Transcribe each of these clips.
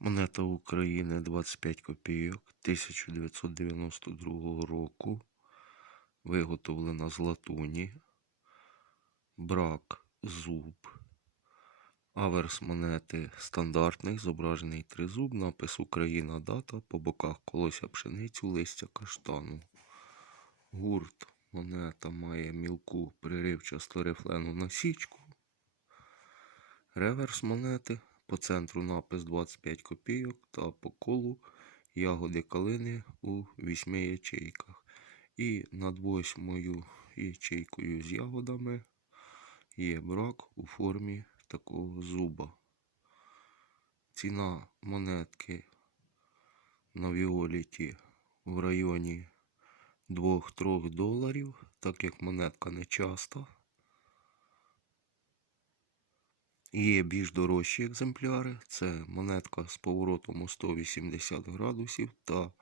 Монета України 25 копійок 1992 року. Виготовлена з латуні. Брак зуб. Аверс монети стандартний, зображений тризуб, напис Україна дата, по боках колося пшеницю, листя каштану. Гурт монета має мілку приривчасту рифлену насічку. Реверс монети по центру напис 25 копійок та по колу ягоди калини у вісьми ячейках. І над восьмою ячейкою з ягодами є брак у формі такого зуба. Ціна монетки на Віоліті в районі 2-3 доларів, так як монетка не часто. Є більш дорожчі екземпляри. Це монетка з поворотом у 180 градусів та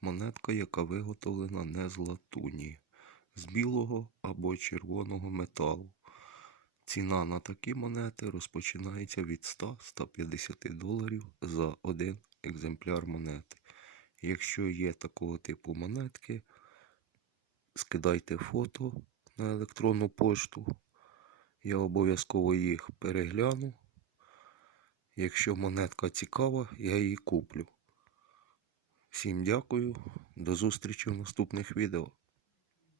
монетка, яка виготовлена не з латуні, з білого або червоного металу. Ціна на такі монети розпочинається від 100-150 доларів за один екземпляр монети. Якщо є такого типу монетки, скидайте фото на електронну пошту. Я обов'язково їх перегляну. Якщо монетка цікава, я її куплю. Всім дякую. До зустрічі в наступних відео.